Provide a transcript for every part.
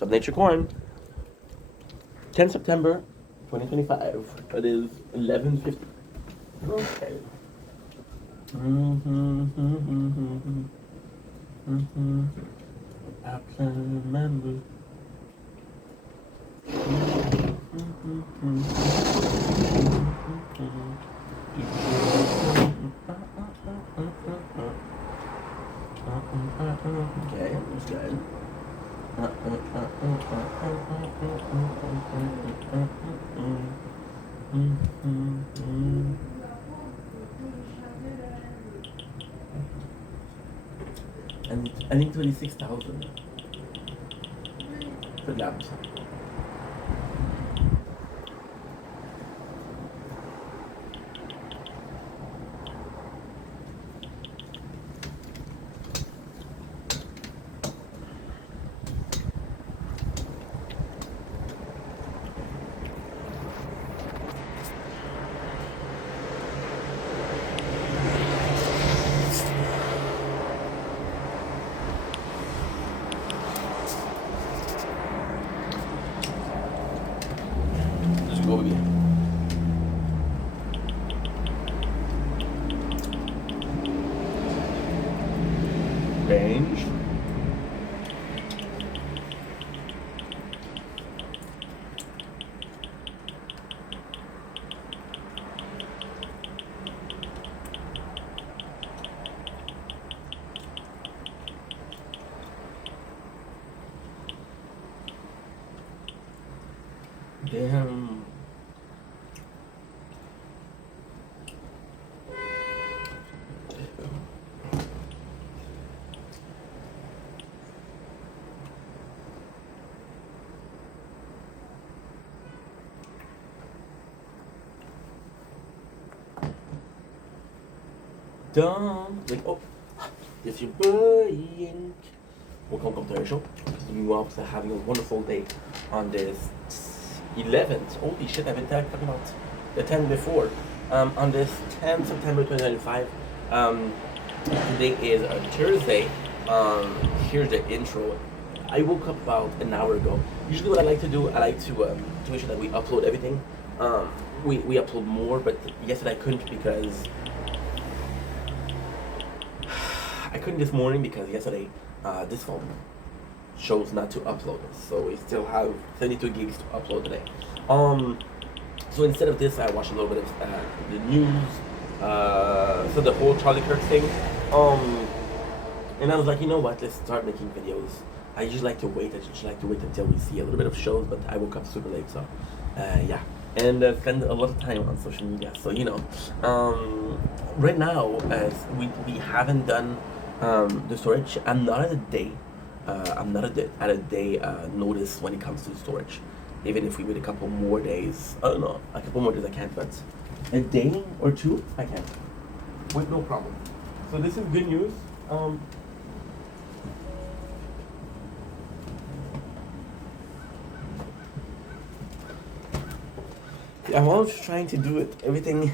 Subnature Corn. 10 September 2025. It is 11:50. Okay. I can remember. Okay, that was good. And I think 26,000 for labs. Let's go again. Range. Damn. Like, oh, it's your boy Ink. Welcome to our show. You are having a wonderful day on this 11th. Holy shit, I've been talking about the 10th before. On this 10th September 2025. Today is a Thursday. Here's the intro. I woke up about an hour ago. Usually, what I like to do, I like to make sure that we upload everything. We upload more, but yesterday I couldn't because I couldn't this morning because yesterday this phone chose not to upload it, so we still have 32 gigs to upload today. So instead of this, I watched a little bit of the news, so the whole Charlie Kirk thing, and I was like, you know what, let's start making videos. I usually like to wait. I usually like to wait until we see a little bit of shows, but I woke up super late, so yeah. And spend a lot of time on social media. So right now, as we haven't done the storage. I'm not at a day. I'm not at a day notice when it comes to storage. Even if we wait a couple more days, I don't know, a couple more days I can't, but a day or two I can. With no problem. So this is good news. I'm always trying to do it, everything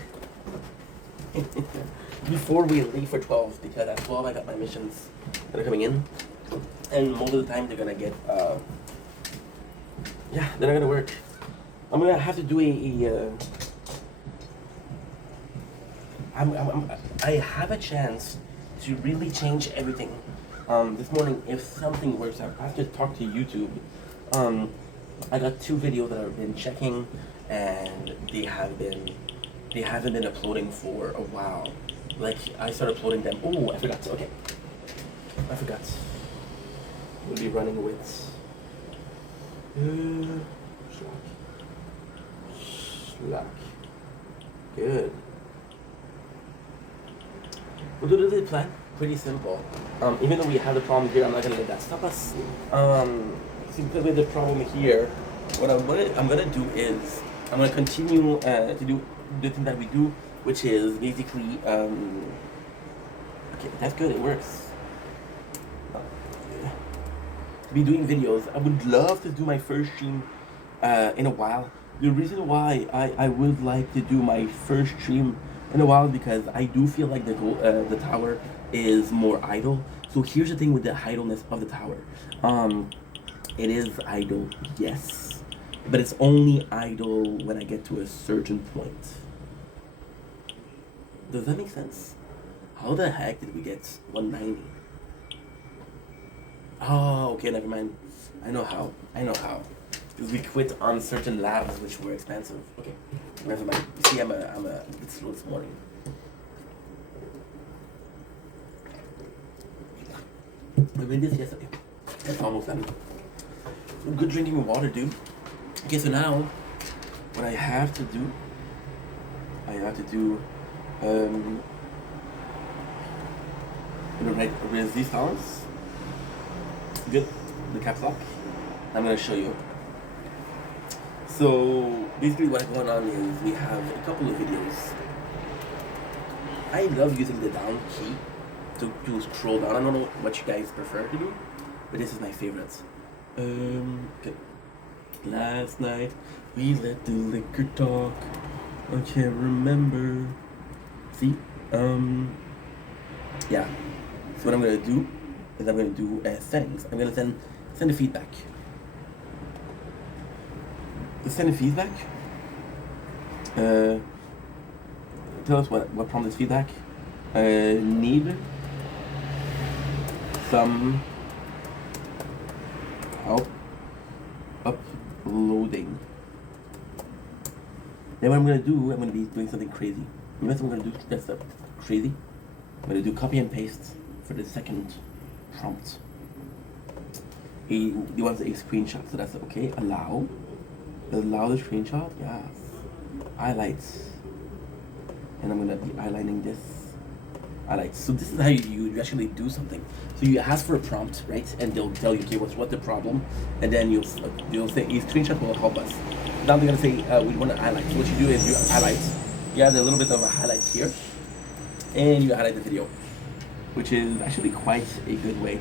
before we leave for 12, because at 12 I got my missions that are coming in, and most of the time they're gonna get, yeah, they're not gonna work. I'm gonna have to do I have a chance to really change everything. This morning, if something works, I have to talk to YouTube. I got 2 videos that I've been checking, and they haven't been uploading for a while. Like, I started uploading them. Oh, I forgot. Okay, I forgot. We'll be running with Slack. Good. We'll do the plan. Pretty simple. Even though we have the problem here, I'm not gonna let that stop us. Because with the problem here, what I'm gonna do is I'm gonna continue to do the thing that we do, which is basically okay, that's good. It works. To be doing videos. I would love to do my first stream in a while. The reason why I would like to do my first stream in a while, because I do feel like the tower is more idle. So here's the thing with the idleness of the tower. It is idle, yes, but it's only idle when I get to a certain point. Does that make sense? How the heck did we get 190? Oh, okay, never mind. I know how. Because we quit on certain labs which were expensive. Okay, never mind. You see, I'm a bit slow this morning. I made this yesterday. It's almost done. Good drinking water, dude. Okay, so now what I have to do, write resistance. Good, the caps lock. I'm gonna show you. So basically, what's going on is we have a couple of videos. I love using the down key to scroll down. I don't know what you guys prefer to do, but this is my favorite. Okay. Last night we let the liquor talk. I can't remember. See? Yeah. So what I'm gonna do is I'm gonna do settings. I'm gonna send a feedback. To send a feedback. Tell us what prompted feedback. Need some help uploading. Then what I'm gonna do, I'm gonna be doing something crazy. You know what I'm gonna do? That's crazy. I'm gonna do copy and paste for the second prompt. He wants a screenshot, so that's okay. Allow the screenshot. Yes. Highlights. And I'm gonna be highlighting this. Highlights. So this is how you actually do something. So you ask for a prompt, right? And they'll tell you, okay, what's the problem? And then you'll say, a screenshot will help us. Now they're gonna say, we want to highlight. So what you do is you highlight. You add a little bit of a highlight here, and you highlight the video, which is actually quite a good way.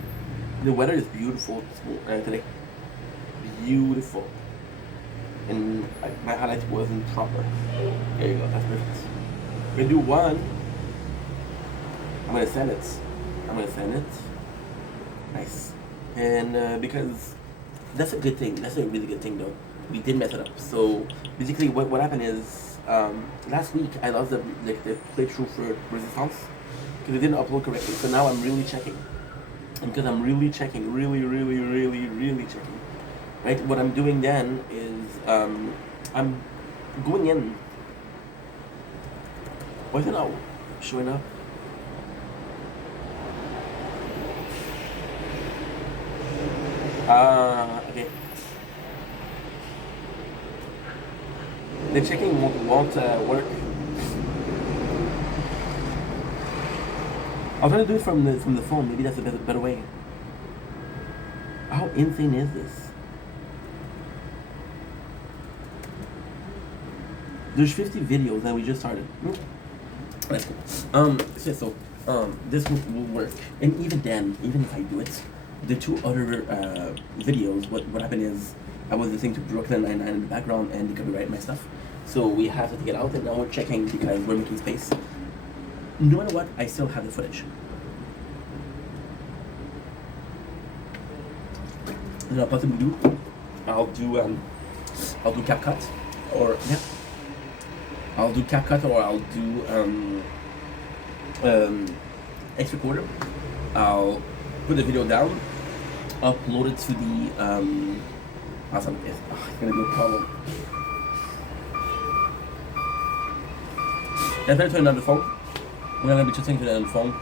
The weather is beautiful today. Beautiful. And my highlight wasn't proper. There you go, that's perfect. I'm gonna do one. I'm gonna send it. Nice. And because that's a good thing. That's a really good thing, though. We did mess it up. So basically, what happened is last week I lost the playthrough for Resistance because it didn't upload correctly. So now I'm really checking, and because I'm really checking, really checking. Right. What I'm doing then is I'm going in. Why is it not showing up? Okay. The checking won't work. I'll try to do it from the phone. Maybe that's a better way. How insane is this? There's 50 videos and we just started. That's cool. This will work. And even then, even if I do it, the two other videos, what happened is I was listening to Brooklyn Nine-Nine in the background and they copyrighted my stuff. So we have to take it out and now we're checking because we're making space. No matter what, I still have the footage. And I'll possibly do, I'll do CapCut or yeah. I'll do CapCut or I'll do X Recorder. I'll put the video down, upload it to the awesome. It's gonna be a problem. I'm gonna turn on the phone. We're gonna be testing it on the phone.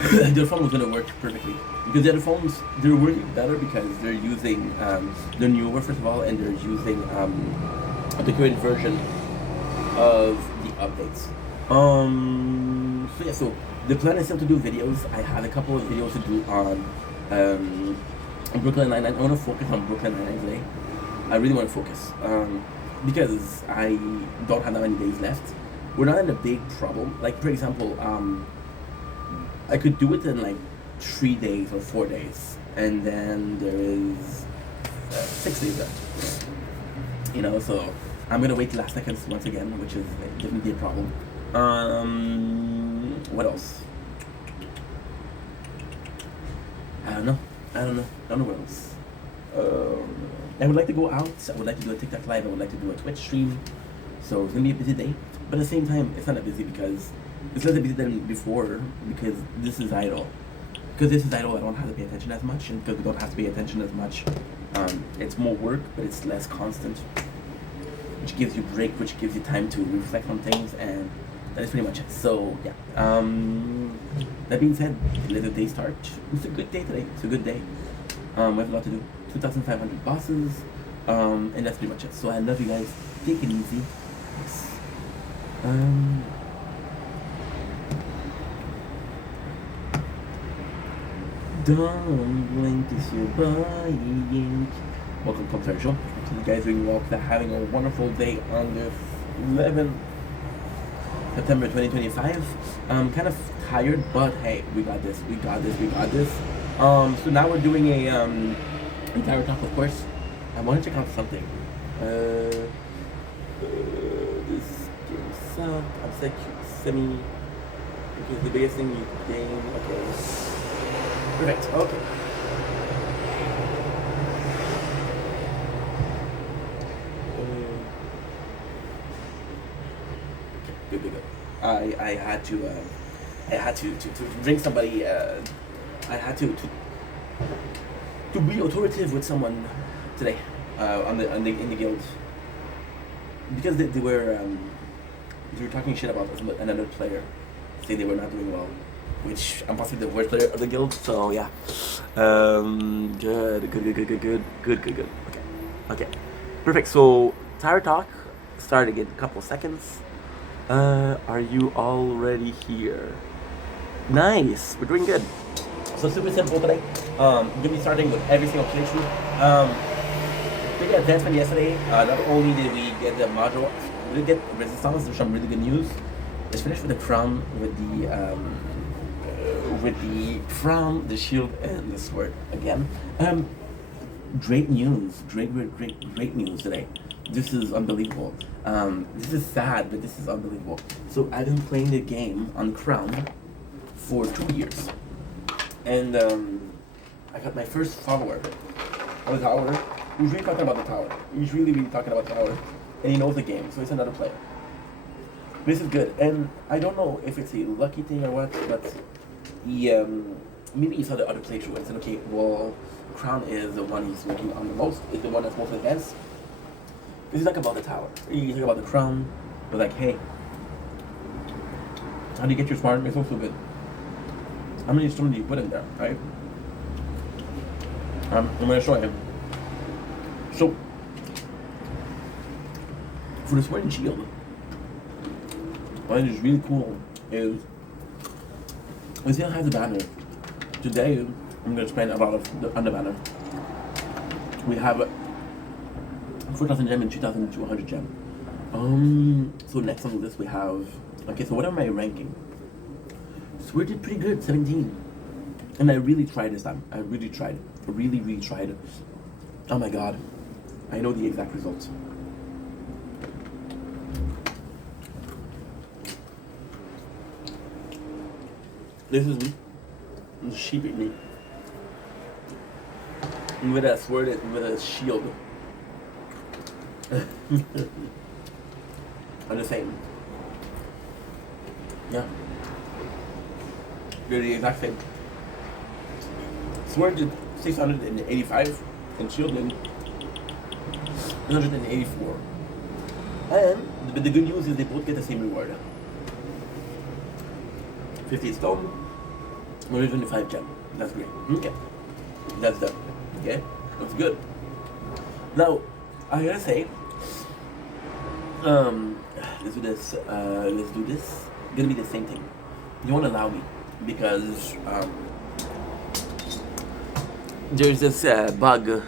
The other phone was gonna work perfectly because the other phones they're working better because they're using they're newer first of all and they're using the current version of the updates. So yeah, so the plan is still to do videos. I have a couple of videos to do on Brooklyn Nine-Nine. I want to focus on Brooklyn Nine-Nine today. I really want to focus because I don't have that many days left. We're not in a big problem. Like for example, I could do it in like 3 days or 4 days, and then there is 6 days left. You know, so I'm gonna wait the last seconds once again, which is definitely a problem. What else? I don't know what else. I would like to go out. I would like to do a TikTok live. I would like to do a Twitch stream. So it's gonna be a busy day. But at the same time, it's not that busy because it's less busy than before because this is idle. Because this is idle, I don't have to pay attention as much, and because we don't have to pay attention as much, it's more work, but it's less constant, which gives you break, which gives you time to reflect on things, and that is pretty much it. So yeah. That being said, let the day start. It's a good day today. It's a good day. We have a lot to do. 2,500 bosses, and that's pretty much it. So I love you guys. Take it easy. Yes. Don't blink as you're buying. Welcome to our show. So you guys doing well. Having a wonderful day on this 11th September 2025. I'm kind of tired, but hey, we got this. We got this. We got this. So now we're doing a entire talk, of course. I want to check out something. This game sucked. I'm sick. Semi. Because the biggest thing you gain. Okay. Perfect. Okay. Good. I had to bring somebody. I had to be authoritative with someone today in the guild because they were talking shit about another player, saying they were not doing well, which I'm possibly the worst player of the guild. So yeah, good. Okay, perfect. So Tire Talk starting in a couple seconds. Are you already here? Nice, we're doing good. So super simple today. Gonna be starting with every single playthrough. Big advancement yesterday. Not only did we get the module, we did get resistance, which some really good news. Let's finish with the crown, with the crown, the shield, and the sword again. Great news. Great news today. This is unbelievable. This is sad, but this is unbelievable. So I've been playing the game on Crown for 2 years, and I got my first follower on the tower. He's really talking about the tower. He's really talking about the tower, and he knows the game, so he's another player. This is good, and I don't know if it's a lucky thing or what, but he maybe he saw the other playthrough and said, okay, well, Crown is the one he's working on the most, is the one that's most advanced. Because he's talking about the tower. He's talking about the crown. But like, hey, how do you get your smart missile so good? How many stones do you put in there, right? I'm gonna show him. So, for the sword and shield, what is really cool is we still have the banner. Today, I'm gonna spend a lot on the banner. We have 4,000 gem and 2,200 gem. So next on the list we have, okay, so what am I ranking? So we did pretty good, 17. And I really tried this time. I really tried. Really tried. Oh my god. I know the exact results. This is me. She beat me. With a sword, with a shield. I'm the same. Yeah. They're the exact same. Sword did 685 and shield did 184. And the good news is they both get the same reward. 50 stone, 125 gem. That's great. Okay. That's done. Okay? That's good. Now, I gotta say, let's do this. It's gonna be the same thing. You won't allow me because there's this bug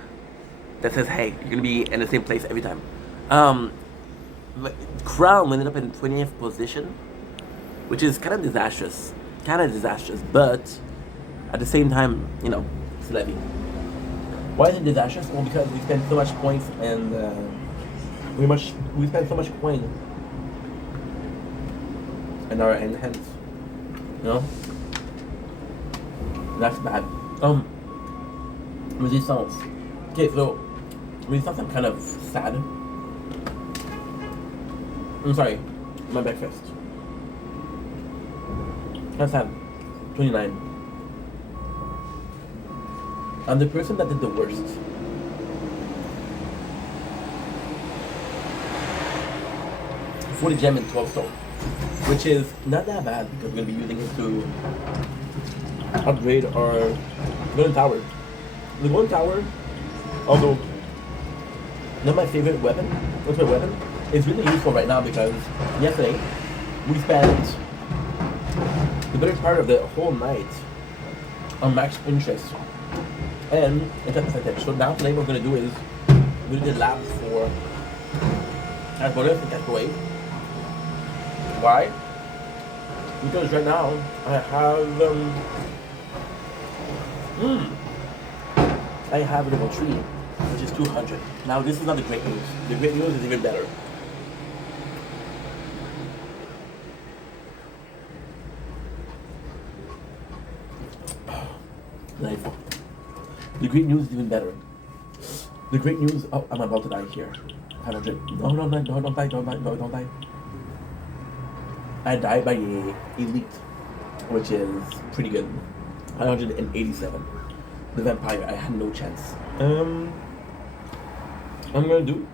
that says, "Hey, you're gonna be in the same place every time." Crown ended up in 20th position, which is kind of disastrous. But at the same time, you know, it's Levy. Why is it disastrous? Well, because we spend so much points and we spend so much coin in our hands. You know? That's bad. Resistance. Okay, so we thought I'm kind of sad. I'm sorry, my breakfast. That's sad. 29. I'm the person that did the worst. $40 gem and 12 stone, which is not that bad because we're gonna be using it to upgrade our golden tower. The golden tower, although not my favorite weapon, it's really useful right now because yesterday we spent the better part of the whole night on max interest and it's pathetic. So now today what we're gonna do is we're gonna do labs for our bonus and catch away. Why? Because right now I have a level 3, which is 200. Now this is not the great news. The great news is even better. Delightful. The great news is even better. The great news. Oh, I'm about to die here. 500. No, don't die. I died by a elite, which is pretty good. 187. The vampire, I had no chance. I'm going to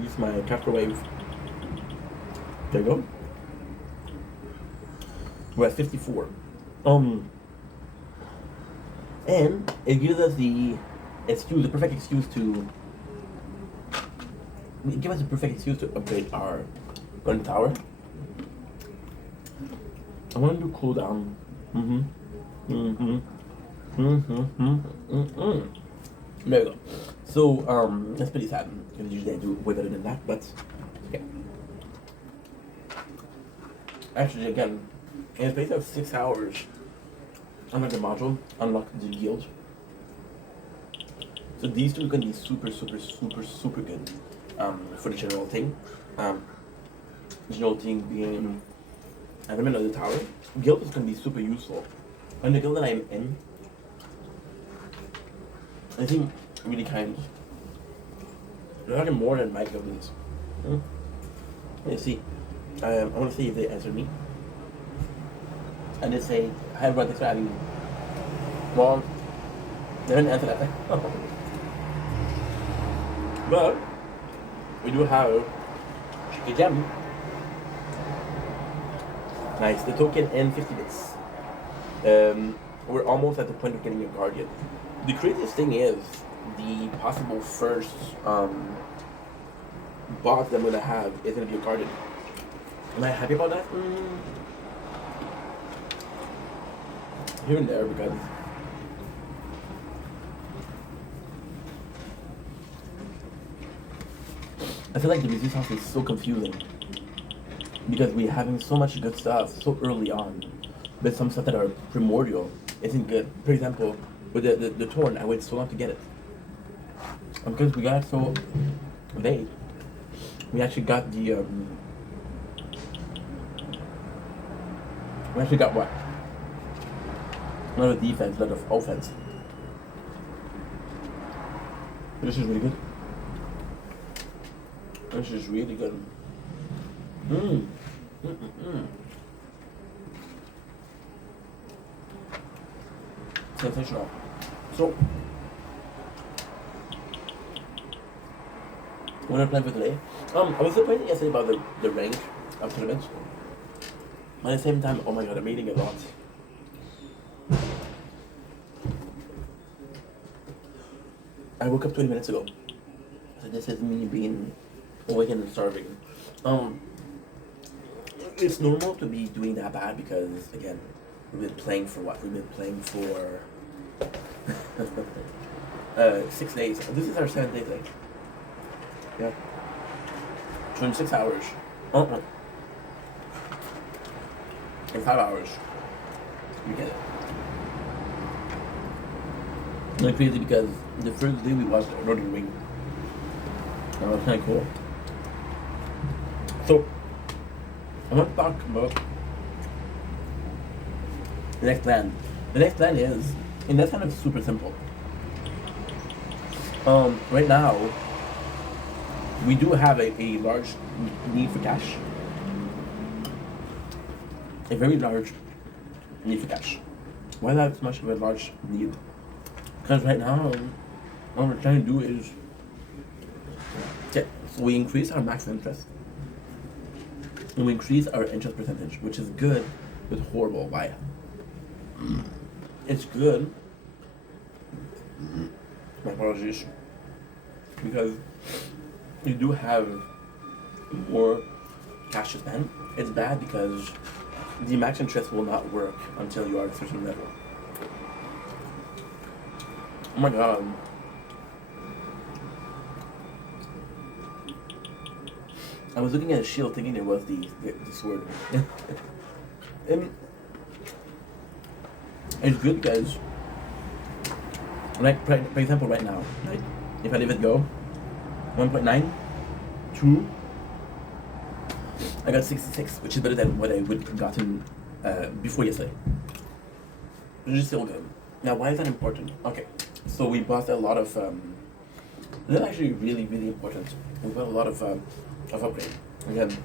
use my caster wave. There you go. We're at 54. And it gives us the perfect excuse to upgrade our gun tower. I want to do cooldown. There we go. So that's pretty sad because usually I do way better than that, but yeah. Actually, again, in the space of 6 hours, unlock the module, unlock the guild. So these two are gonna be super good for the general thing. General thing being element of the tower. Guild is gonna be super useful. And the guild that I'm in, I think really kind. They're talking more than my guild is. Let's see. I want to see if they answer me. And they say, hi everyone, thanks for having me. Well, they didn't answer that. But we do have a gem. Nice, the token and 50 bits. We're almost at the point of getting a guardian. The craziest thing is the possible first boss that I'm gonna have is gonna be a guardian. Am I happy about that? Here and there, because I feel like the Resistance House is so confusing because we're having so much good stuff so early on, but some stuff that are primordial isn't good. For example, with the Torn, I waited so long to get it because we got so late. We actually got the we actually got what? Not of defense, but of offense. This is really good. This is really good. Sensational. So, what am I planning for today? I was complaining yesterday about the rank of tournaments. At the same time, oh my god, I'm eating a lot. I woke up 20 minutes ago. So this is me being awakened and starving. It's normal to be doing that bad because, again, we've been playing for what? We've been playing for 6 days. This is our 7th day today. Yeah. 26 hours. In 5 hours. You get it. It's crazy because the first day we watched Lord of the Rings. That was kind of cool. So, I want to talk about the next plan. The next plan is, and that's kind of super simple. Right now, we do have a large need for cash. A very large need for cash. Why that much of a large need? Because right now, what we're trying to do is so we increase our max interest. And we increase our interest percentage, which is good, but horrible. Why? It's good. My apologies. Because you do have more cash to spend. It's bad because the max interest will not work until you are at a certain level. Oh my god. I was looking at a shield thinking it was the sword. And it's good because, like, for example, right now, right? If I leave it go, 1.9, 2, I got 66, which is better than what I would have gotten before yesterday. Which is still good. Now, why is that important? Okay, so we bought a lot of, this is actually really, really important. We bought a lot of upgrade. Again,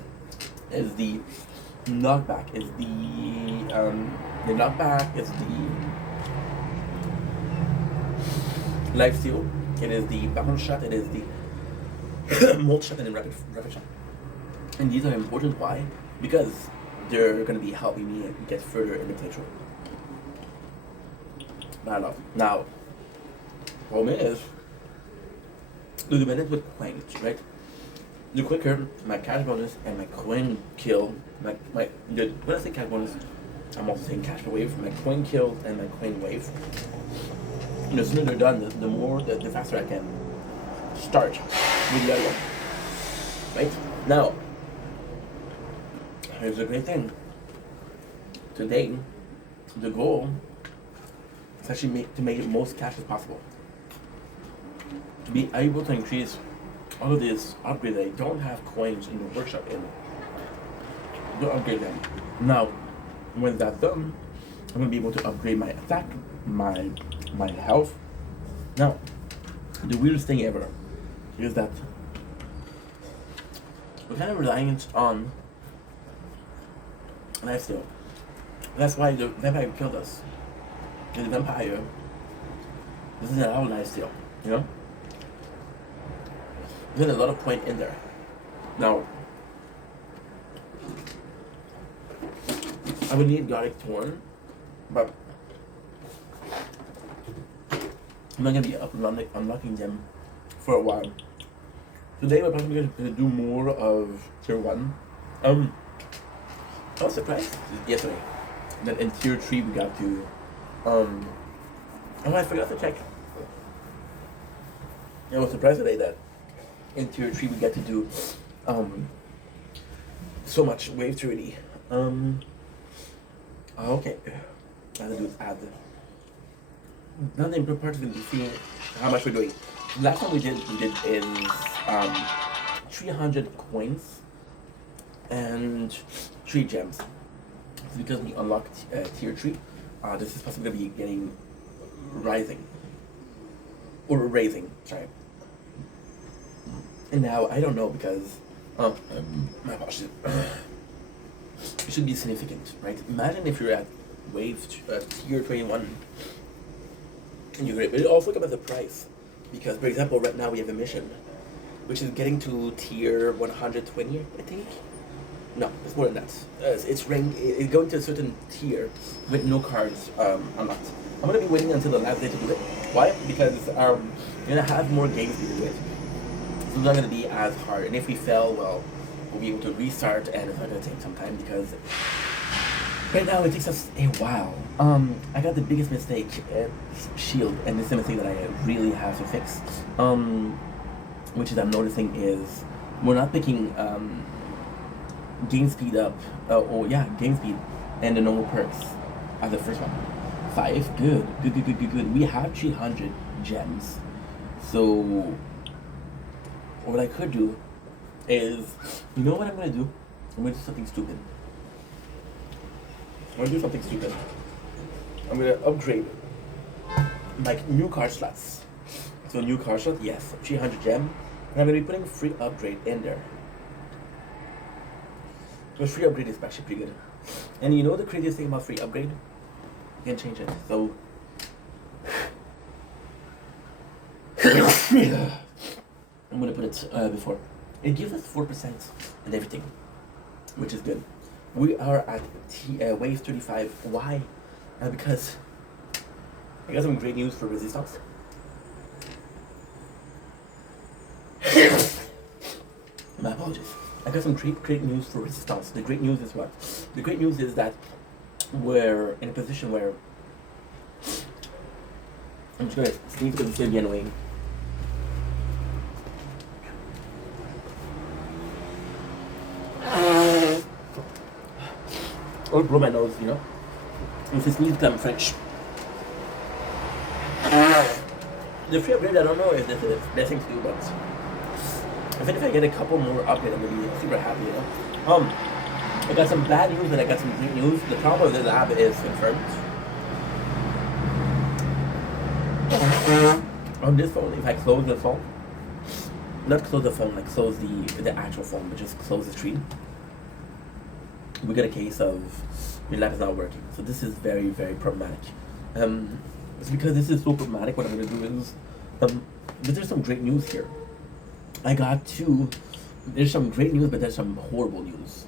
is the knockback, is the knockback, is the life steal, it is the bounce shot, it is the molt shot, and then rapid shot. And these are important. Why? Because they're going to be helping me get further in the playthrough. Not enough. Now, problem is, the minute with coins, right? The quicker my cash bonus and my coin kill, when I say cash bonus, I'm also saying cash wave. My coin kill and my coin wave. And the sooner they're done, the faster I can start with the other one. Right? Now, here's the great thing. Today, the goal is actually to make the most cash as possible. To be able to increase all of these upgrades. I don't have coins in the workshop in. To upgrade them. Now, when that's done, I'm gonna be able to upgrade my attack, my health. Now, the weirdest thing ever is that we're kind of reliant on lifesteal. That's why the vampire killed us. The vampire doesn't allow lifesteal, you know? There's a lot of point in there. Now, I would need garlic thorn, but I'm not gonna be unlocking them for a while. Today we're probably gonna do more of tier 1. I was surprised yesterday that in tier 3 we got to oh, I forgot to check. I was surprised today that in tier 3 we get to do so much wave 30. Okay. All I have to do is add now the important part is going to be seeing how much we're doing. Last time we did is 300 coins and 3 gems. So because we unlocked tier 3, this is possibly going to be getting raising. And now I don't know because my gosh, it should be significant, right? Imagine if you're at wave tier 21 and you're great, but also look at the price, because for example right now we have a mission which is getting to tier 120, I think. No, it's more than that. It's ranked. It's going to a certain tier with no cards unlocked. I'm gonna be waiting until the last day to do it. Why? Because we're gonna have more games to do it. So it's not gonna be as hard. And if we fail, well, we'll be able to restart, and it's not gonna take some time because right now it takes us a while. I got the biggest mistake at Shield, and this is a mistake that I really have to fix. Which is I'm noticing is we're not picking game speed up, game speed and the normal perks as the first one. 5, good. We have 300 gems, so what I could do is, you know what I'm gonna do? I'm gonna do something stupid. I'm gonna upgrade my new card slots So new car slot, yes, 300 gem. And I'm gonna be putting free upgrade in there. The free upgrade is actually pretty good. And you know the craziest thing about free upgrade? You can change it. So I'm gonna put it before. It gives us 4% and everything, which is good. We are at wave 35. Why? Because I got some great news for Resistance. My apologies. I got some great news for Resistance. The great news is what? The great news is that we're in a position where I'm just gonna sneeze because it's gonna be annoying. Or blow my nose, you know? If it's sneeze, I'm French. The free upgrade, I don't know if this is the best thing to do, but I think if I get a couple more upgrades, I'm gonna be super happy, you know? I got some bad news and I got some great news. The problem with the lab is confirmed. On this phone, if I close the phone, not close the phone, like close the actual phone, but just close the screen, we get a case of your lab is not working. So this is very, very problematic. It's because this is so problematic. What I'm gonna do is, but there's some great news here. I got two. There's some great news, but there's some horrible news.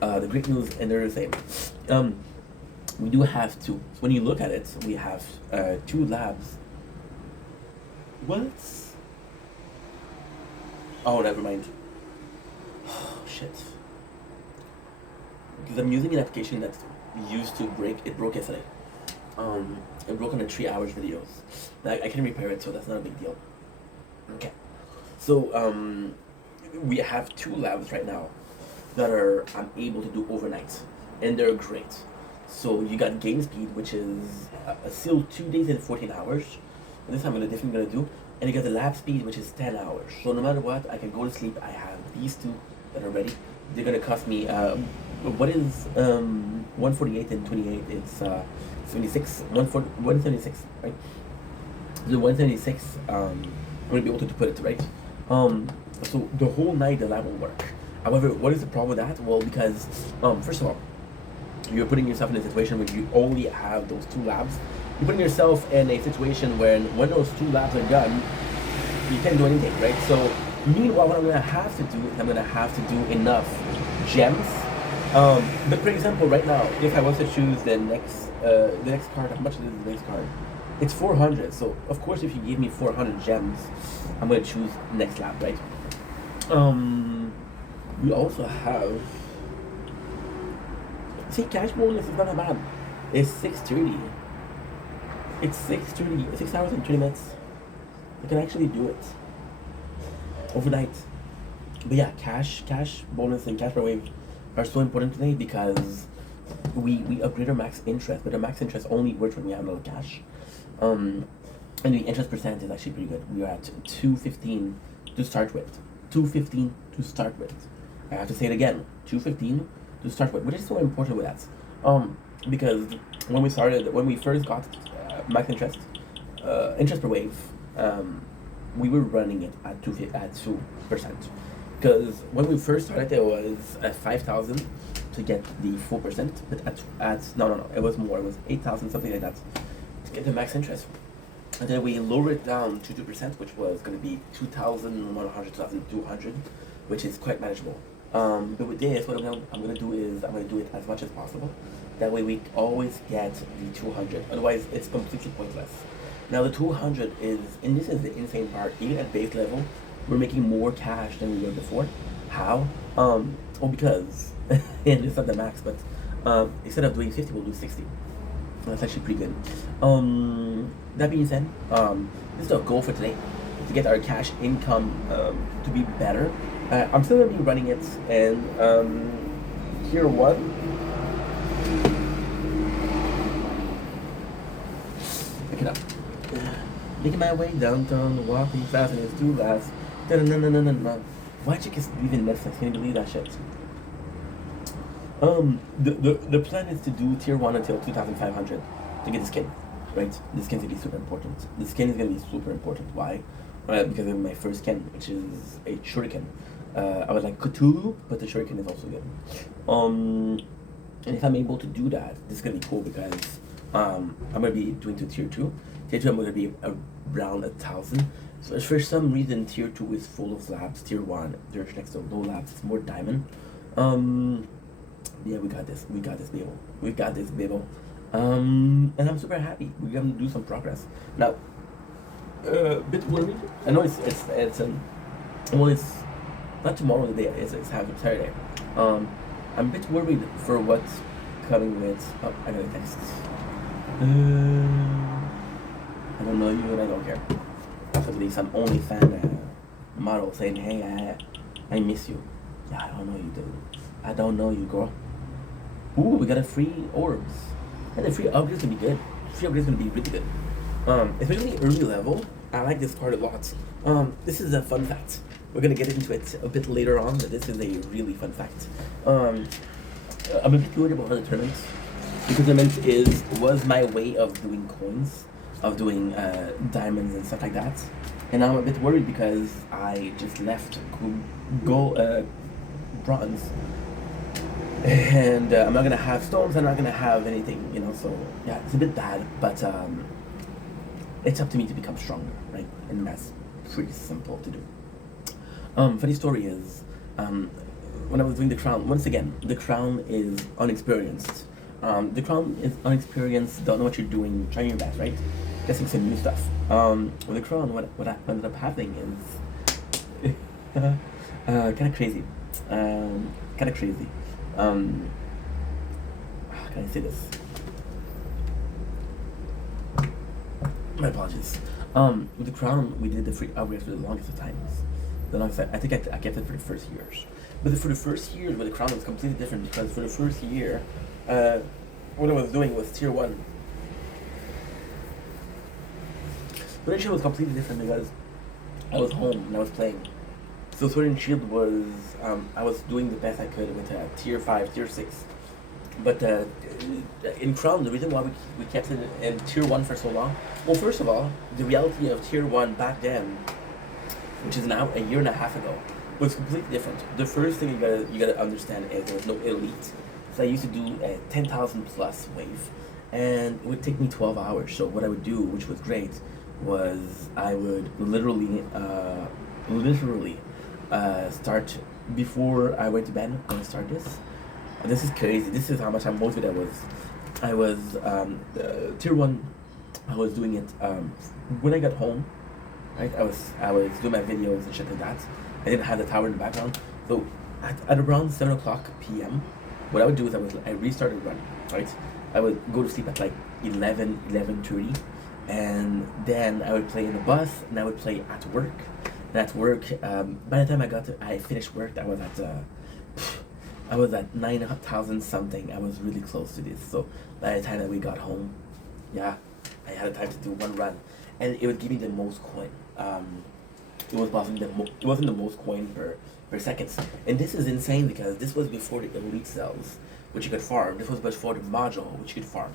The great news, and they're the same. We do have two. So when you look at it, we have two labs. What? Oh, never mind. Oh, shit. Because I'm using an application that used to break. It broke yesterday. It broke on the 3 hours videos. I can repair it, so that's not a big deal. Okay. So we have two labs right now that I'm able to do overnight, and they're great. So you got game speed, which is still 2 days and 14 hours. And this I'm definitely gonna do. And you got the lab speed, which is 10 hours. So no matter what, I can go to sleep. I have these two that are ready. They're gonna cost me what is 148 and 28? It's 76. 176, right? The 176. I'm gonna be able to put it right. So the whole night the lab will work. However, what is the problem with that? Well, because first of all, you're putting yourself in a situation where you only have those two labs. You're putting yourself in a situation where when those two labs are done, you can't do anything, right? So meanwhile, what I'm gonna have to do is I'm gonna have to do enough gems. But for example, right now, if I was to choose the next card, how much is the next card? It's 400. So of course, if you give me 400 gems, I'm gonna choose next lab, right? We also have. See, cash bonus is not that bad. It's 6:30. It's 6:30. 6 hours and 20 minutes. You can actually do it overnight. But yeah, cash bonus and cash per wave are so important today because we upgrade our max interest, but our max interest only works when we have a little cash. And the interest percent is actually pretty good. We are at 215 to start with. 215 to start with. I have to say it again. 215 to start with, which is so important with that. Because when we first got max interest per wave, we were running it at 2%. Because when we first started, it was at 5,000 to get the 4%, but no, it was more. It was 8,000, something like that, to get the max interest. And then we lowered it down to 2%, which was going to be 2,100, 2,200, which is quite manageable. But with this, what I'm gonna do is I'm gonna do it as much as possible. That way we always get the 200. Otherwise, it's completely pointless. Now the 200 is, and this is the insane part. Even at base level, we're making more cash than we were before. How? Well, because and it's not the max, but instead of doing 50, we'll do 60. That's actually pretty good. That being said, this is our goal for today, to get our cash income to be better. I'm still gonna be running it, and tier 1. Pick it up. Making my way downtown, walking fast, and it's too fast. Why chick is leaving Netflix? Can you believe that shit? The plan is to do tier 1 until 2,500 to get the skin. right? The skin's gonna be super important. The skin is gonna be super important. Why? Because of my first skin, which is a shuriken. I would like Cthulhu, but the shuriken is also good. Um, and if I'm able to do that, this is gonna be cool because I'm gonna be doing to tier two. Tier two, I'm gonna be around 1,000. So for some reason, tier two is full of labs. Tier one, there's next to no labs. It's more diamond. Yeah, we got this. We got this, Babel. We got this, Babel. And I'm super happy. We're gonna do some progress now. A bit worried. I know well, it's not tomorrow the day. It's Saturday. I'm a bit worried for what's coming with. Oh, I got a text. I don't know you and I don't care. Possibly some OnlyFans model saying, "Hey, I miss you." Yeah, I don't know you, dude. I don't know you, girl. Ooh, we got a free orbs. And the free upgrade's gonna be good. Free upgrade's gonna be really good. Especially early level. I like this part a lot. This is a fun fact. We're gonna get into it a bit later on, but this is a really fun fact. I'm a bit worried about the tournaments because tournament was my way of doing coins, of doing diamonds and stuff like that. And now I'm a bit worried because I just left gold, bronze, and I'm not gonna have stones. I'm not gonna have anything, you know. So yeah, it's a bit bad, but it's up to me to become stronger, right? And that's pretty simple to do. Funny story is, when I was doing the crown, once again, the crown is unexperienced. The crown is unexperienced, don't know what you're doing, trying your best, right? Guessing some new stuff. With the crown, what ended up happening is kind of crazy. Kind of crazy. How can I say this? My apologies. With the crown, we did the free upgrades for the longest of times. The longest time, I think I kept it for the first years. But for the first years with the crown, it was completely different because for the first year, what I was doing was tier one. But actually, it was completely different because I was home and I was playing. So Sword and Shield was, I was doing the best I could with tier 5, tier 6. But in Crown, the reason why we kept it in tier 1 for so long, well, first of all, the reality of tier 1 back then, which is now a year and a half ago, was completely different. The first thing you gotta understand is there was no elite. So I used to do a 10,000 plus wave, and it would take me 12 hours. So what I would do, which was great, was I would literally start before I went to bed. I'm gonna start this. This is crazy. This is how much I'm motivated I was tier 1. I was doing it when I got home, right? I was doing my videos and shit like that. I didn't have the tower in the background. So at around 7 o'clock p.m., what I would do is I restarted running, right? I would go to sleep at like 11:30, and then I would play in the bus, and I would play at work. And at work, by the time I finished work, I was at 9,000 something. I was really close to this. So by the time that we got home, yeah, I had time to do one run, and it would give me the most coin. It wasn't the most coin per seconds, and this is insane because this was before the elite cells, which you could farm. This was before the module, which you could farm.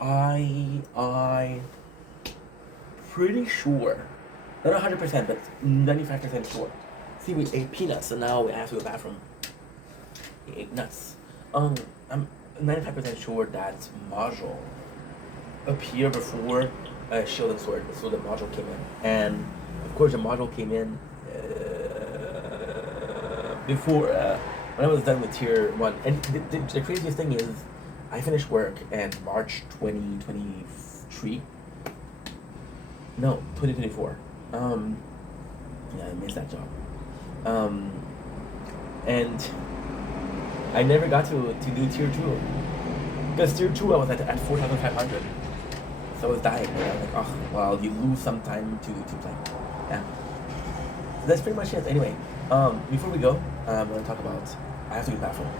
I pretty sure, not 100%, but 95% sure. See, we ate peanuts, and now we have to go to the bathroom. We ate nuts. I'm 95% sure that module appeared before Shield and Sword, so the module came in, and of course the module came in before when I was done with tier 1. And the craziest thing is, I finished work in March 2023. No, 2024. Yeah, I missed that job. And I never got to do tier 2. Because tier 2 I was at 4,500. So I was dying. And I was like, oh, well, you lose some time to play. Yeah. So that's pretty much it. Anyway, before we go, I'm going to talk about, I have to go to the bathroom.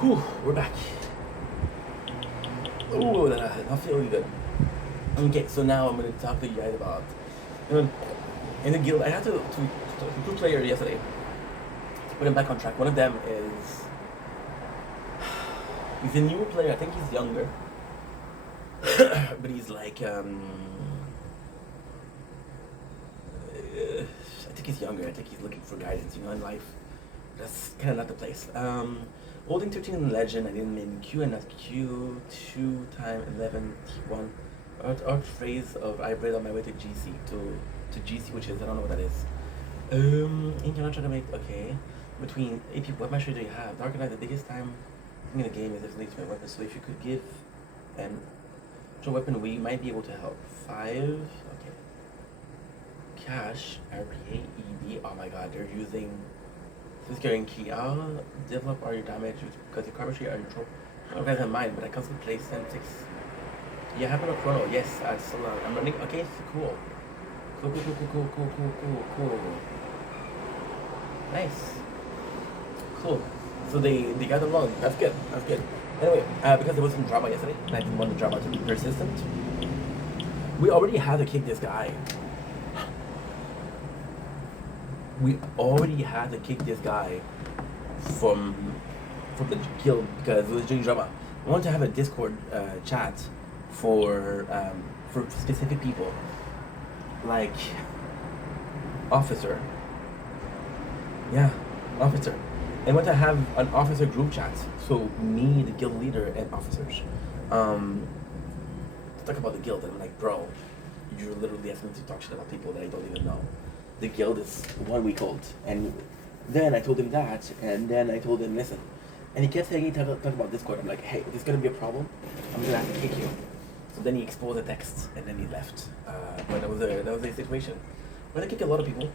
Whew, we're back. Ooh, not feeling good. Okay, so now I'm gonna talk to you guys about in the guild. I had to two players yesterday to put him back on track. One of them is he's a newer player. I think he's younger, but he's like I think he's younger. I think he's looking for guidance, in life. That's kind of not the place. Holding 13 in Legend, I didn't mean Q and not Q. 2 time 11 T1. Art phrase of I braid on my way to GC to GC, which is I don't know what that is. In cannot try to make okay. Between AP, what measure do you have? Dark Knight, the biggest time in the game is if it leads to my weapon. So if you could give an extra weapon, we might be able to help. 5. Okay. Cash, RPA, ED. Oh my god, they're using this guarantee. Develop all your damage because your carpentry are neutral. I don't guys in mind, but I constantly play 10-6. Yeah, having a chrono. Yes, I'm running. Okay, cool. Cool. Nice. Cool. So they got them wrong. That's good. Anyway, because there was some drama yesterday, and I didn't want the drama to be persistent, we already had to kick this guy. We already had to kick this guy from the guild because it was doing drama. I wanted to have a Discord chat for specific people, like officer. Yeah, officer. And I want to have an officer group chat. So me, the guild leader, and officers. To talk about the guild, and I'm like, bro, you're literally asking me to talk shit about people that I don't even know. The guild is 1 week old, and then I told him that, and then I told him, listen, and he kept saying, talk about Discord. I'm like, hey, this is gonna be a problem. I'm gonna have to kick you. So then he exposed the text, and then he left. But that was a situation. But I kick a lot of people.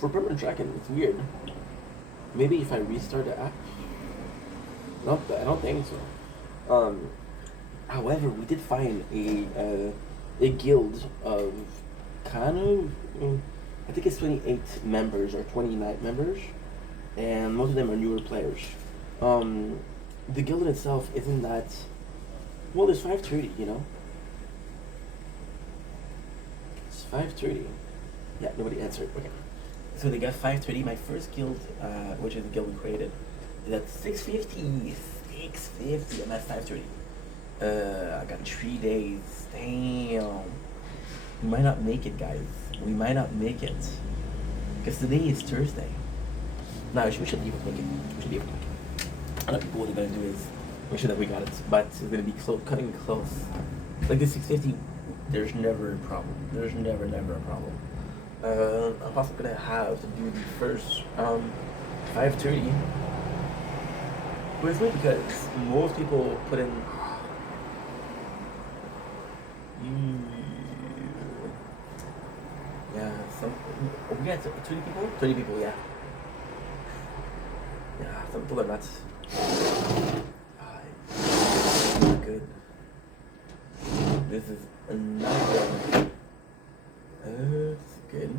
For permanent tracking, it's weird. Maybe if I restart the app. No, I don't think so. However, we did find a guild of kind of, I think it's 28 members or 29 members, and most of them are newer players. The guild in itself isn't that, well, there's 530, It's 530. Yeah, nobody answered. Okay. So they got 530. My first guild, which is the guild we created, is at 650. 650. I'm at 530. I got 3 days. Damn. We might not make it, guys. We might not make it. Because today is Thursday. No, we should be able to make it. I know people what they're going to do is make sure that we got it. But it's going to be cutting close. Like the 650, there's never a problem. There's never a problem. I'm also going to have to do the first 530 with me because most people put in yeah, we got 30 people? 30 people, yeah. Yeah, some people are not good. This is another it's good.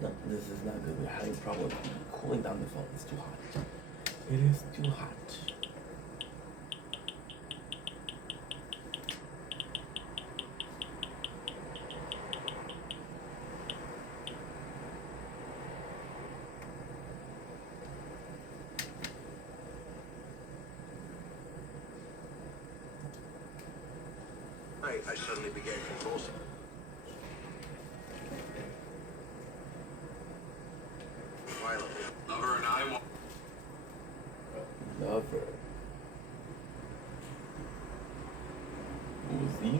No, this is not good. We're having problems cooling down the phone. It's too hot. It is too hot. I suddenly began convulsing. Violently. Lover and I want. Lover. Uzi.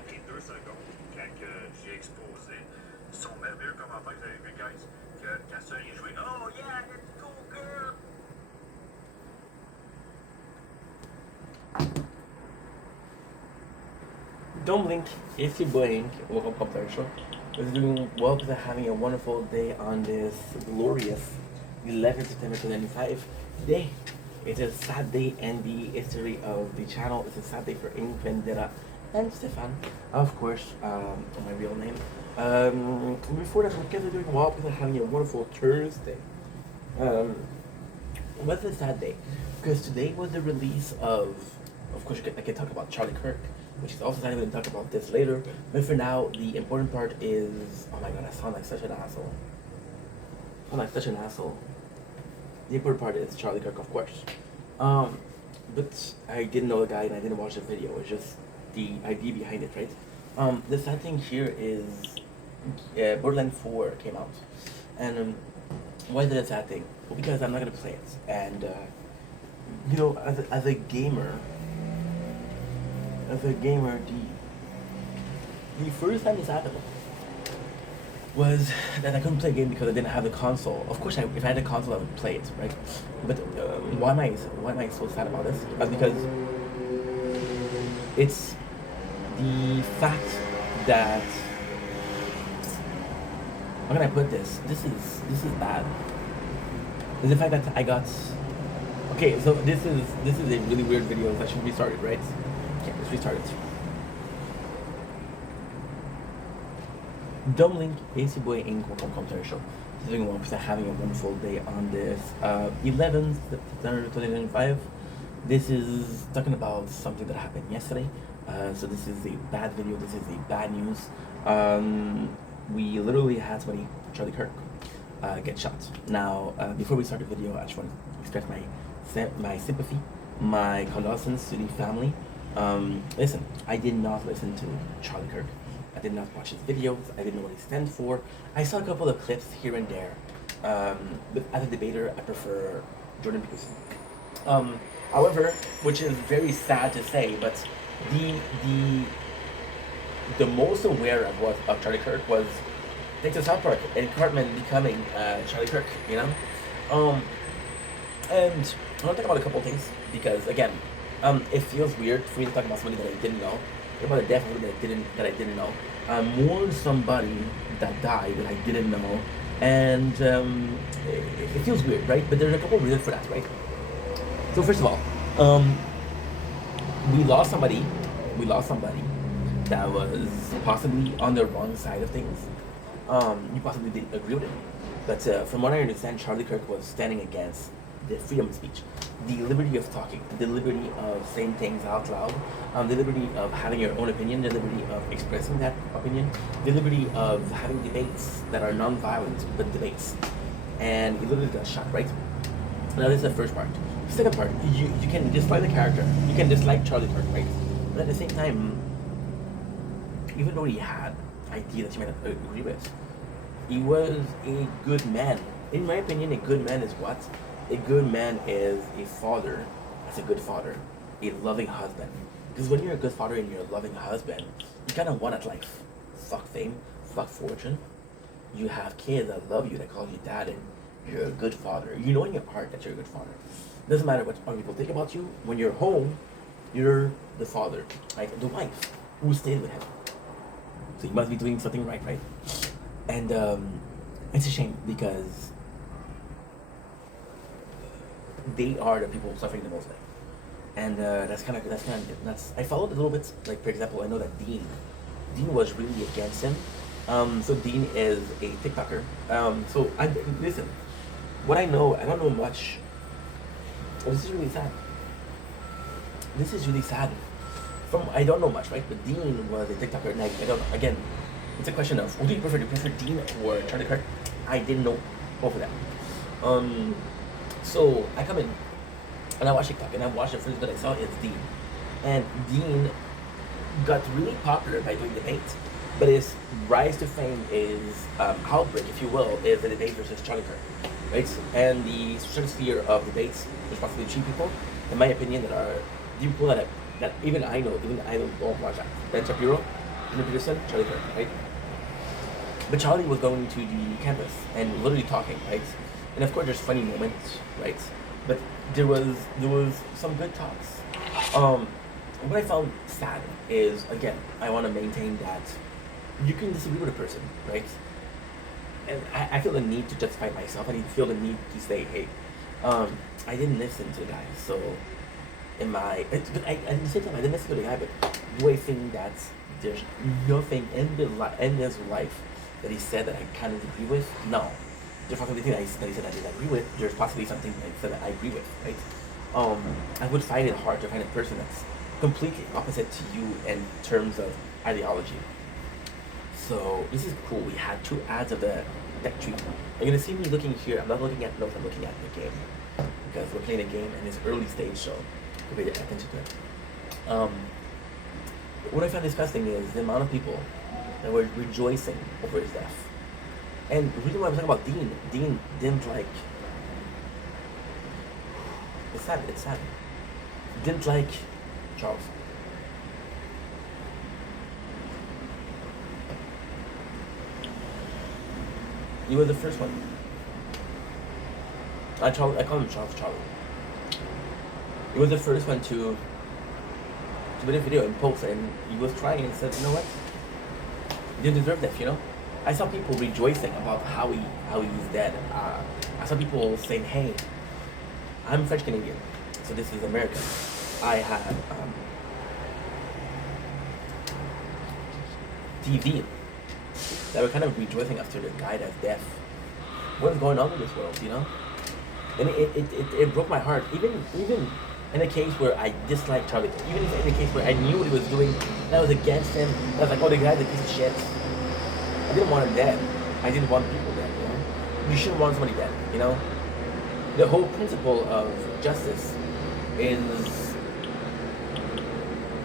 a pris 2 secondes quand que j'ai exposé son merveilleux commentaire que vous avez vu, guys, que quand ça est joué, oh yeah, let's go, girl! Don't blink, it's your boy Ink. Welcome to our show. We're doing well because having a wonderful day on this glorious 11th September 2005 day. It's a sad day in the history of the channel. It's a sad day for Ink, Vendetta, and Stefan, of course, my real name. Before that, we're doing well because having a wonderful Thursday. What's a sad day? Because today was the release of course, I can talk about Charlie Kirk, which is also sad. I'm going to talk about this later. But for now, the important part is, oh my god, I sound like such an asshole. I sound like such an asshole. The important part is Charlie Kirk, of course. But I didn't know the guy and I didn't watch the video. It's just the idea behind it, right? The sad thing here is Borderlands 4 came out. And why is it a sad thing? Well, because I'm not going to play it. And, you know, as a gamer, the first time this happened was that I couldn't play a game because I didn't have the console. Of course, if I had a console, I would play it, right? But why am I so sad about this? Because it's the fact that, how can I put this? This is bad. It's the fact that I got. Okay, so this is a really weird video. I should restart it, right? Okay, let's restart it. Dumb Link, AC Boy Inc. Welcome to our show. Doing well because I'm having a wonderful day on this 11th September 2005. This is talking about something that happened yesterday. So this is a bad video. This is a bad news. We literally had somebody, Charlie Kirk, get shot. Now, before we start the video, I just want to express my sympathy, my condolences to the family. Listen, I did not listen to Charlie Kirk. I did not watch his videos. I didn't know what he stands for. I saw a couple of clips here and there. But as a debater, I prefer Jordan Peterson. However, which is very sad to say, but the most aware of Charlie Kirk was thanks to South Park and Cartman becoming Charlie Kirk, you know? And I want to talk about a couple things because again, it feels weird for me to talk about somebody that I didn't know, about a death of somebody that I didn't know. I mourned somebody that died that I didn't know, and it feels weird, right? But there's a couple of reasons for that, right? So first of all, we lost somebody that was possibly on the wrong side of things. You possibly didn't agree with him, but from what I understand, Charlie Kirk was standing against the freedom of speech, the liberty of talking, the liberty of saying things out loud, the liberty of having your own opinion, the liberty of expressing that opinion, the liberty of having debates that are non-violent but debates. And he literally got shot, right? Now this is the first part. The second part, you can dislike the character, you can dislike Charlie Kirk, right? But at the same time, even though he had ideas that you might not agree with, he was a good man. In my opinion, a good man is what? A good man is a father. That's a good father. A loving husband. Because when you're a good father and you're a loving husband, you kind of want it like, fuck fame, fuck fortune. You have kids that love you, that call you dad, and you're a good father. You know in your heart that you're a good father. Doesn't matter what other people think about you. When you're home, you're the father, like the wife who stayed with him. So you must be doing something right? And it's a shame because they are the people suffering the most. And I followed a little bit. Like for example, I know that Dean was really against him. So Dean is a TikToker. So listen, what I know, I don't know much. Oh, this is really sad. I don't know much, right? But Dean was a TikToker, and I don't know. Again, it's a question of, who do you prefer? Do you prefer Dean or Charlie Kirk? I didn't know both of them. So I come in, and I watch TikTok, and I watch the first that I saw is Dean. And Dean got really popular by doing debates, but his rise to fame is, outbreak, if you will, is the debate versus Charlie Kirk, right? And the stratosphere of debates, there's possibly 3 people, in my opinion, that are the people that even I don't watch that. Ben Shapiro, Jordan Peterson, Charlie Kirk, right? But Charlie was going to the campus and literally talking, right? And of course, there's funny moments, right? But there was some good talks. What I found sad is, again, I want to maintain that you can disagree with a person, right? And I feel the need to justify myself. I feel the need to say, hey, I didn't listen to the guy, so am I? But at the same time, I didn't listen to the guy. But do I think that there's nothing in his life that he said that I kind of agree with? No. There's possibly things that he said I didn't agree with. There's possibly something that he said that I agree with, right? I would find it hard to find a person that's completely opposite to you in terms of ideology. So this is cool. We had 2 ads of the deck tree. You're gonna see me looking here. I'm not looking at notes. I'm looking at the game because we're playing a game in this early stage. So pay attention to it. What I find disgusting is the amount of people that were rejoicing over his death. And the reason why I'm talking about Dean didn't like. It's sad. It's sad. Didn't like Charles. He was the first one. I call him Charles Charlie. He was the first one to make a video and post it, and he was crying and said, you know what? You didn't deserve this, you know? I saw people rejoicing about how he's dead. I saw people saying, hey, I'm French Canadian, so this is American. I have TV that were kind of rejoicing after the guy that's deaf. What is going on in this world, you know? And it broke my heart. Even in a case where I disliked Charlie, even in a case where I knew what he was doing, and I was against him, I was like, oh, the guy's a piece of shit. I didn't want him dead. I didn't want people dead, you know? You shouldn't want somebody dead, you know? The whole principle of justice is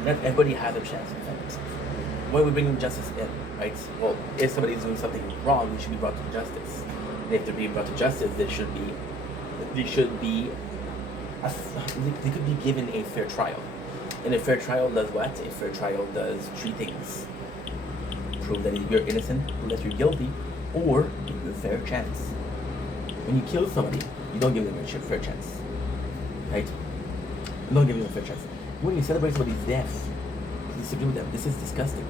that everybody has a chance to defend themselves. Why are we bringing justice in, right? Well, if somebody's doing something wrong, they should be brought to justice. And if they're being brought to justice, they could be given a fair trial. And a fair trial does what? A fair trial does 3 things. Prove that you're innocent, prove that you're guilty, or give you a fair chance. When you kill somebody, you don't give them a fair chance. Right? You don't give them a fair chance. When you celebrate somebody's death, you disagree with them. This is disgusting.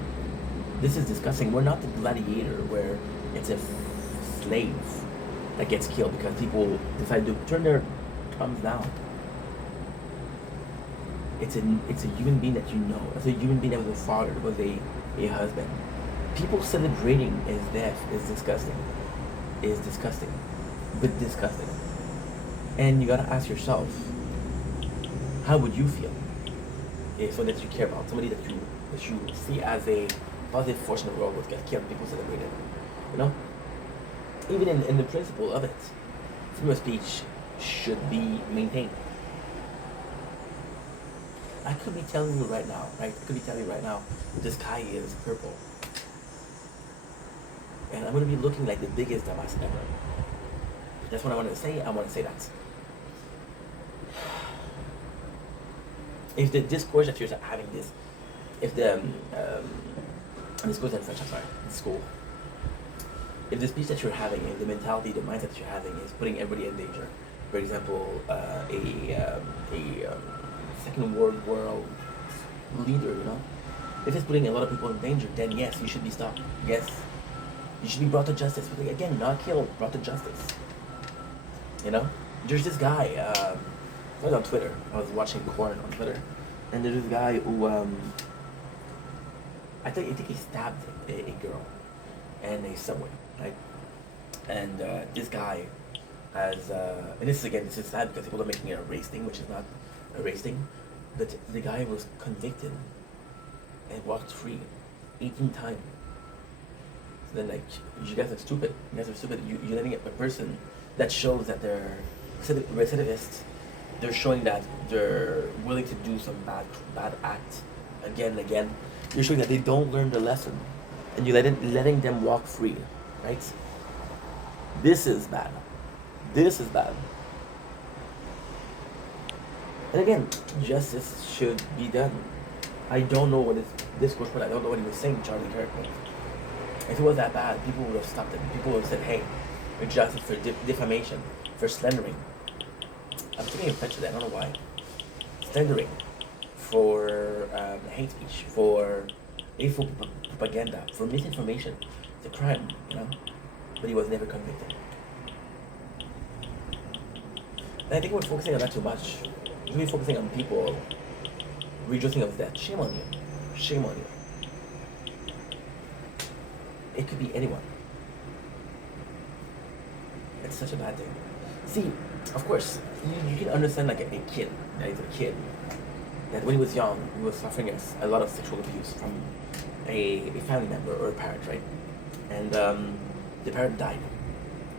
This is disgusting. We're not the gladiator where it's a slave that gets killed because people decide to turn their thumbs down. It's a human being that you know. It's a human being that was a father, was a husband. People celebrating his death is disgusting. Is disgusting. But disgusting. And you gotta ask yourself, how would you feel if somebody that you care about, somebody that you see as a positive force in the world would get killed, people celebrate it. You know? Even in the principle of it, freedom of speech should be maintained. I could be telling you right now, right? I could be telling you right now, the sky is purple. And I'm going to be looking like the biggest dumbass ever. That's what I want to say. I want to say that. If the discourse that you're having this, if the, this goes in French, I'm sorry, in school. If the speech that you're having, if the mentality, the mindset that you're having is putting everybody in danger, for example, a Second World leader, you know, if it's putting a lot of people in danger, then yes, you should be stopped. Yes, you should be brought to justice. But again, not killed, brought to justice. You know, there's this guy. I was on Twitter. I was watching Corn on Twitter, and there's this guy who I think he stabbed a girl in a subway, right? And this guy has, and this is sad because people are making it a race thing, which is not a race thing. But the guy was convicted and walked free 18 times. So then, like, you guys are stupid. You guys are stupid. You're letting a person that shows that they're recidivists. They're showing that they're willing to do some bad act again and again. You're showing that they don't learn the lesson, and you're letting them walk free, right? This is bad. This is bad. And again, justice should be done. I don't know what his discourse was. I don't know what he was saying, Charlie Kirk. But if it was that bad, people would have stopped it. People would have said, hey, you're justice for defamation, for slandering. I'm getting infected, I don't know why. Slandering, for hate speech, for hateful propaganda, for misinformation. It's a crime, you know? But he was never convicted. And I think we're focusing on that too much. We're really focusing on people rejoicing of that. Shame on you. Shame on you. It could be anyone. It's such a bad thing. See, of course, you can understand like a kid, that is a kid, that when he was young, he was suffering a lot of sexual abuse from a family member or a parent, right? And the parent died.